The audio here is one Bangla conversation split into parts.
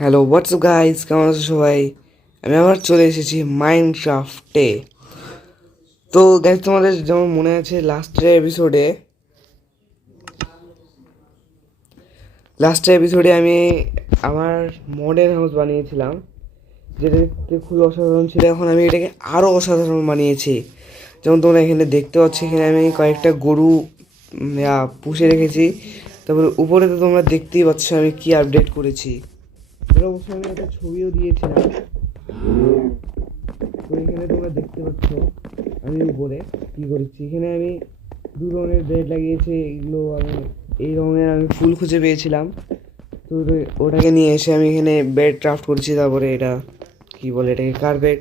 হ্যালো হোয়াটসঅ্যাপ গাইস, কেমন আছো সবাই? আমি আবার চলে এসেছি মাইনক্রাফটে। তো গাইস, তোমাদের যেমন মনে আছে লাস্টের এপিসোডে আমি আমার মডেল হাউস বানিয়েছিলাম, যেটা দেখতে খুবই অসাধারণ ছিল। এখন আমি এটাকে আরও অসাধারণ বানিয়েছি। যেমন তোমরা এখানে দেখতে পাচ্ছ, এখানে আমি কয়েকটা গরু পুষে রেখেছি। তারপরে উপরে তো তোমরা দেখতেই পাচ্ছ আমি কি আপডেট করেছি। এর অবশ্যই আমি একটা ছবিও দিয়েছিলাম। তো এখানে তোমরা দেখতে পাচ্ছ আমি উপরে কি করেছি। এখানে আমি দু রঙের বেড লাগিয়েছি। এগুলো আমি এই রঙের আমি ফুল খুঁজে পেয়েছিলাম, তো ওটাকে নিয়ে এসে আমি এখানে বেড ক্রাফট করেছি। তারপরে এটা কি বলে, এটাকে কার্পেট।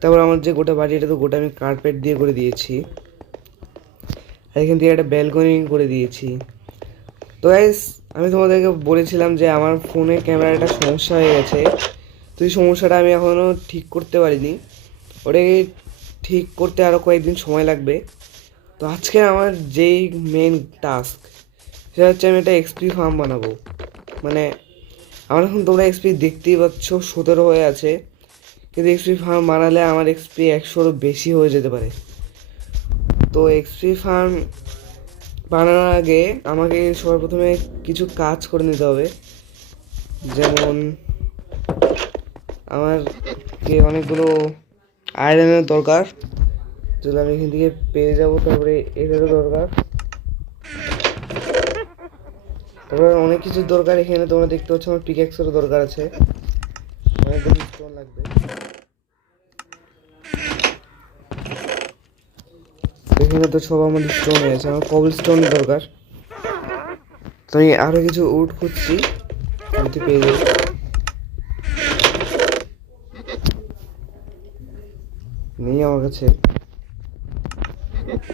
তারপর আমার যে গোটা বাড়ি, এটা তো গোটা আমি কার্পেট দিয়ে করে দিয়েছি। আর এখান থেকে একটা ব্যালকনি করে দিয়েছি। তো গাইস, আমি তোমাদেরকে বলেছিলাম যে আমার ফোনের ক্যামেরাটা সমস্যা হয়ে গেছে। তো এই সমস্যাটা আমি এখনও ঠিক করতে পারিনি। ওটাকে ঠিক করতে আরও কয়েকদিন সময় লাগবে। তো আজকে আমার যেই মেন টাস্ক, সেটা হচ্ছে আমি একটা এক্সপি ফার্ম বানাবো। মানে আমার এখন তোমরা এক্সপি দেখতেই পাচ্ছ 17 হয়ে আছে, কিন্তু এক্সপি ফার্ম বানালে আমার এক্সপি 100-এরও বেশি হয়ে যেতে পারে। তো এক্সপি ফার্ম বানানোর আগে আমাকে সবার প্রথমে কিছু কাজ করে নিতে হবে। যেমন আমার অনেকগুলো আয়রনের দরকার, যেগুলো আমি এখান থেকে পেয়ে যাবো। তারপরে এদেরও দরকার, তারপরে অনেক কিছুর দরকার। এখানে তোমরা দেখতে পাচ্ছ আমার পিক্যাক্সেরও দরকার আছে, অনেকগুলো স্টোন লাগবে। এখানে তো সব আমার স্টোন হয়ে আছে, আমার কবল স্টোনের দরকার। তো আমি আরও কিছু উড খুঁজছি, যদি পেয়ে যাই। নেই আমার কাছে,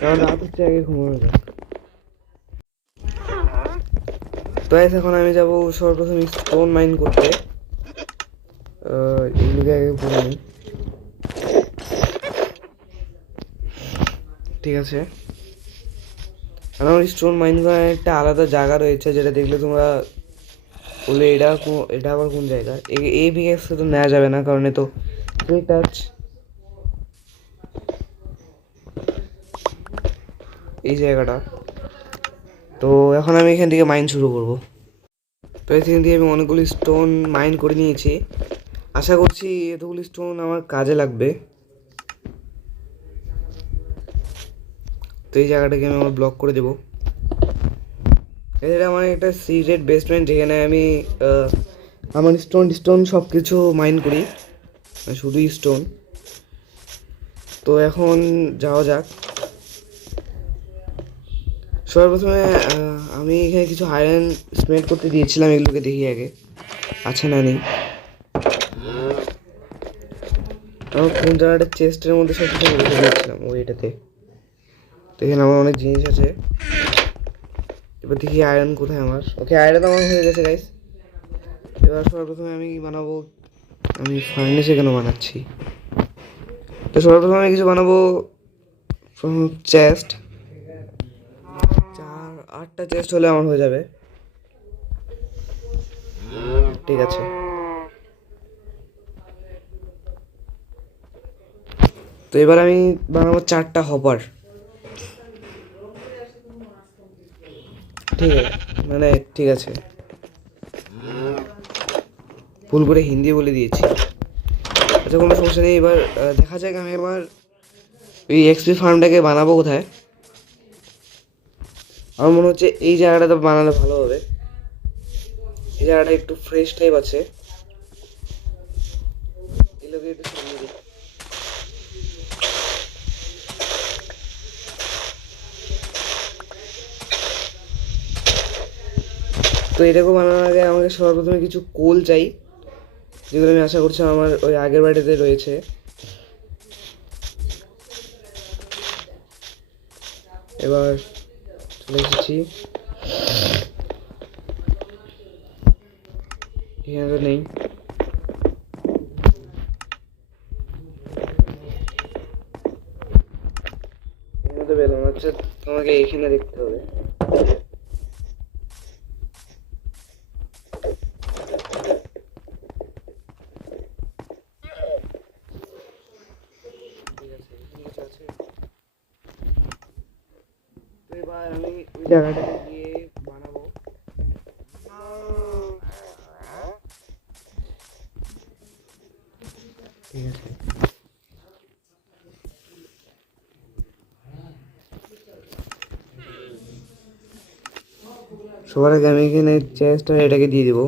কারণ রাত হচ্ছে, আগে ঘুমানো যাক। তো এখন আমি যাবো সর্বপ্রথম স্টোন মাইন করতে। এগুলোকে আগে করে নিই, ঠিক আছে। আর আমার স্টোন মাইন করার একটা আলাদা জায়গা রয়েছে, যেটা দেখলে তোমরা বলে এটা আবার কোন জায়গা। এই পিকেক্সে তো নেওয়া যাবে না, কারণ এ তো টাচ। এই জায়গাটা। তো এখন আমি এখান থেকে মাইন শুরু করব। তো এখান থেকে আমি অনেকগুলি স্টোন মাইন করে নিয়েছি। আশা করছি এতগুলি স্টোন আমার কাজে লাগবে। তো এই জায়গাটাকে আমি আমার ব্লক করে দেবো। এটা আমার একটা সিক্রেট বেসমেন্ট, যেখানে আমি আমার স্টোন সব কিছু মাইন করি, শুধু স্টোন। তো এখন যাওয়া যাক। সর্বপ্রথমে আমি এখানে কিছু আয়রন স্মেল্ট করতে দিয়েছিলাম, এগুলোকে দেখি আগে আছে না নেই। আমার কোন জায়গাটা চেস্টের মধ্যে সব কিছু রেখে দিয়েছিলাম, এটাতে। তো এখানে আমার অনেক জিনিস আছে। এবার দেখি আয়রন কোথায় আমার। ওকে, আয়রন আমার হয়ে গেছে গাইস। এবার সর্বপ্রথমে আমি বানাবো, আমি ফার্নেসে কেন বানাচ্ছি। তো সর্বপ্রথমে আমি কিছু বানাবো চেস্ট। 4-8টা চেস্ট হলে আমার হয়ে যাবে, ঠিক আছে। তো এবার আমি বানাবো 4টা হপার, ঠিক আছে। ঠিক আছে, ভুল করে হিন্দি বলে দিয়েছি। আচ্ছা, কোনো সমস্যা নেই। এবার দেখা যাক আমি এবার এই এক্সপি ফার্মটাকে বানাবো কোথায়। আমার মনে হচ্ছে এই জায়গাটাতে বানালে ভালো হবে। এই জায়গাটা একটু ফ্রেশ টাইপ আছে, এগুলোকে একটু সামনে দিই। তো এটাকে বানানোর আগে আমাকে সর্বপ্রথমে কিছু কোল চাই, যেগুলো আমি আশা করছি আমার ওই আগের বাড়িতে রয়েছে। এবার চলে এসেছি, এখানে তো নেই। এখানে তো বেলুন হচ্ছে, তোমাকে এখানে দেখতে হবে। এবার আমি ওই জায়গাটাতে গিয়ে বানাবো। ঠিক আছে, সবার আগে আমি এখানে চেস্টটা এটাকে দিয়ে দেবো।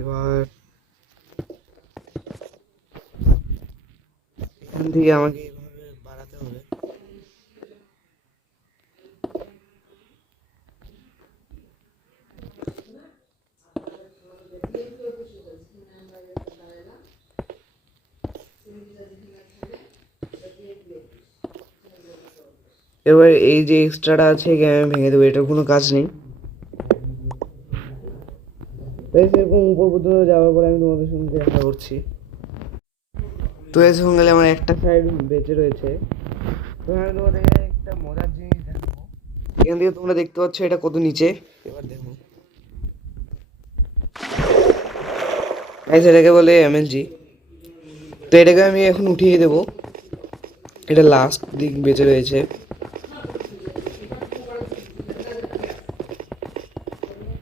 এবার এখান থেকে আমাকে এইভাবে বাড়াতে হবে। এবার এই যে এক্সট্রাটা আছে এখানে আমি ভেঙে দেবো, এটার কোনো কাজ নেই। তাই সেরকম উপর পর্যন্ত যাওয়ার পরে আমি তোমাদের সঙ্গে দেখা করছি। তো এর সঙ্গে আমার একটা সাইড বেঁচে রয়েছে। তো আমি তোমাদেরকে একটা মজার জিনিস দেখাবো। এখান থেকে তোমরা দেখতে পাচ্ছ এটা কত নিচে। এবার দেখো, এটাকে বলে এমএলজি। তো এটাকে আমি এখন উঠিয়ে দেবো, এটা লাস্ট দিক বেঁচে রয়েছে।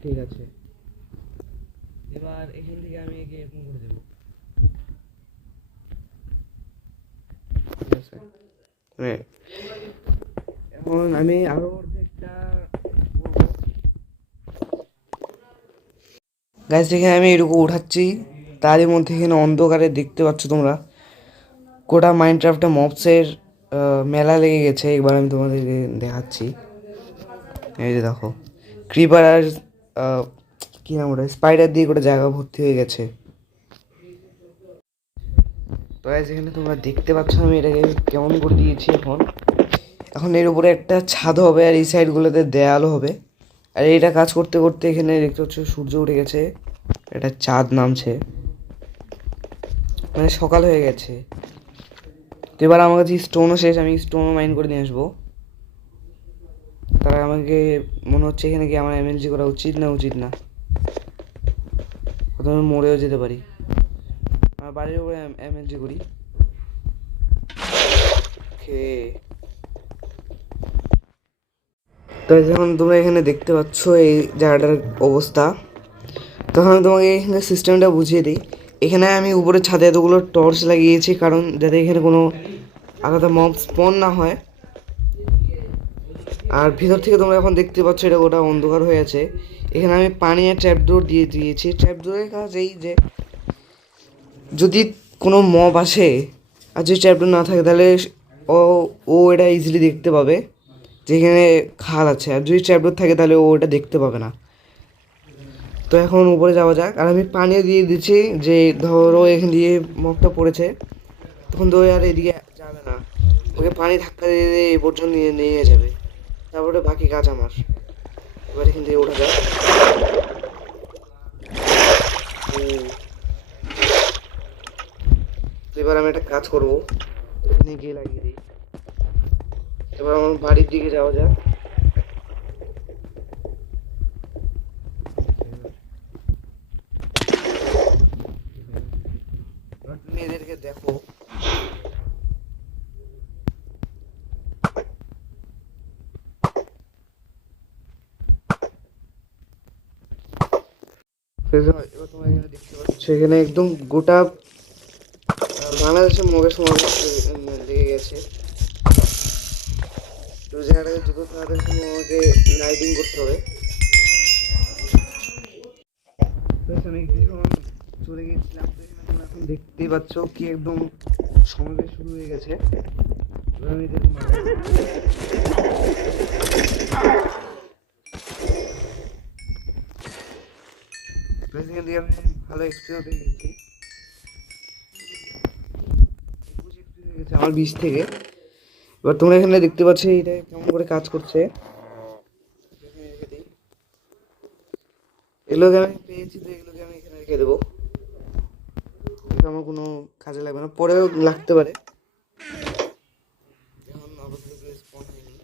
ঠিক আছে, এবার এখান থেকে আমি একে এরকম করে দেবো। ঠিক আছে, এখন আমি আরো অর্ধেকটা গাছ থেকে আমি এটুকু উঠাচ্ছি, তারই মধ্যে এখানে অন্ধকারে দেখতে পাচ্ছ তোমরা গোটা মাইনক্রাফটে মবসের মেলা লেগে গেছে। এবার আমি তোমাদেরকে দেখাচ্ছি। এই যে দেখো, ক্রিপার আর কী নাম ওটা, স্পাইডার দিয়ে গোটা জায়গা ভর্তি হয়ে গেছে। তো এখানে তোমরা দেখতে পাচ্ছ আমি এটাকে কেমন করে দিয়েছি। এখন এখন এর উপরে একটা ছাদ হবে আর এই সাইডগুলোতে দেয়াল হবে। আর এইটা কাজ করতে করতে এখানে দেখতে পাচ্ছ সূর্য উঠে গেছে, এটা চাঁদ নামছে, মানে সকাল হয়ে গেছে। তো এবার আমার কাছে স্টোনও শেষ, আমি স্টোনও মাইন করে নিয়ে আসবো। তারা আমাকে মনে হচ্ছে এখানে কি আমার এমএলজি করা উচিত না উচিত না, প্রথমে মরেও যেতে পারি। আমার বাড়ির উপরে এমএলজি করি। তো যখন তোমরা এখানে দেখতে পাচ্ছ এই জায়গাটার অবস্থা, তখন আমি তোমাকে এখানে সিস্টেমটা বুঝিয়ে দিই। এখানে আমি উপরে ছাদে এতগুলো টর্চ লাগিয়েছি, কারণ যাতে এখানে কোনো আলাদা মব স্পন না হয়। আর ভিতর থেকে তোমরা এখন দেখতে পাচ্ছ এটা গোটা অন্ধকার হয়ে আছে। এখানে আমি পানি আর ট্র্যাপডোর দিয়ে দিয়েছি। ট্র্যাপডোরের কাজ এই যে যদি কোনো মব আসে আর যদি ট্র্যাপডোর না থাকে তাহলে ও ও এটা ইজিলি দেখতে পাবে যেখানে খাল আছে, আর যদি ট্র্যাপডোর থাকে তাহলে ও ওটা দেখতে পাবে না। তো এখন উপরে যাওয়া যাক। আর আমি পানিও দিয়ে দিচ্ছি, যে ধরো এখান দিয়ে মগটা পড়েছে তখন তো আর এদিকে যাবে না, ওকে পানি ধাক্কা দিয়ে দিয়ে এই পর্যন্ত নিয়ে নিয়ে যাবে, তারপরে বাকি কাজ আমার। এবার এখান থেকে ওঠা যাক। তো এবার আমি একটা কাজ করবো, এখানে গিয়ে লাগিয়ে দিই। এবার আমার বাড়ির দিকে যাওয়া যাক। তুমি এদেরকে দেখো, এবার তোমরা এখানে দেখতে পাচ্ছ এখানে একদম গোটা বাংলাদেশের মগের সমাবেশ লেগে গেছে। তো জায়গাটাকে যত তাড়াতাড়ি সম্ভব আমাকে রাইডিং করতে হবে। আমি কিছুক্ষণ চলে গেছিলাম, তো এখানে তোমরা এখন দেখতেই পাচ্ছ কি একদম সমাবেশ শুরু হয়ে গেছে। আমি আমি ভালো এক্সপিরিয়েন্স হয়ে গেছি, আমার 20 থেকে। এবার তোমরা এখানে দেখতে পাচ্ছ এটা কেমন করে কাজ করছে। এগুলোকে আমি পেয়েছি, তো এগুলোকে আমি এখানে রেখে দেবো, আমার কোনো কাজে লাগবে না, পরেও লাগতে পারে। এখন আপাতত স্পন হয়নি।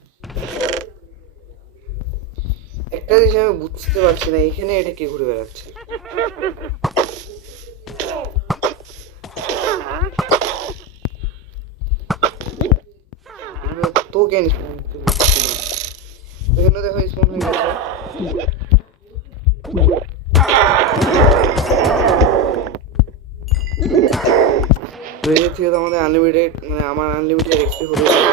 একটা জিনিস আমি বুঝতে পারছি না, এখানে এটা কে ঘুরে বেড়াচ্ছে? তো কেন এখানে দেখো স্পন হয়ে গেছে। তো এর থেকে তো আমাদের আনলিমিটেড, মানে আমার আনলিমিটেড এক্সপি হতে পারে।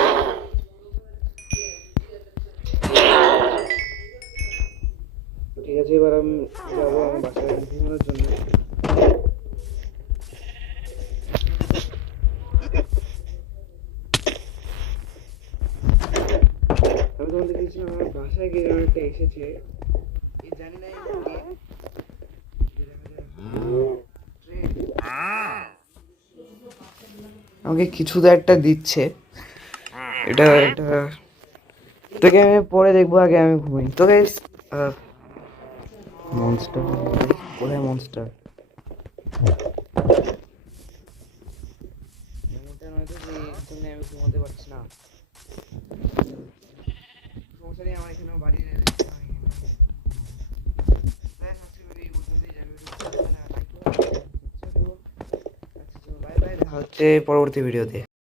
ঠিক আছে, এবার আমি যাবো আমার বাসায় ঘুমানোর জন্য। আমি তোমাদের দেখেছিলাম আমার বাসায় গিয়ে একটা এসেছে, জানি না আমাকে কিছু তো একটা দিচ্ছে। এটা তোকে আমি পরে দেখবো, আগে আমি ঘুমাই। তো গাইস, মনস্টার কোথায়? মনস্টার নয়তো এই জন্য আমি ঘুমাতে পারছি না। সমস্যা নেই, আমার এখানেও বাড়ি হচ্ছে পরবর্তী ভিডিওতে।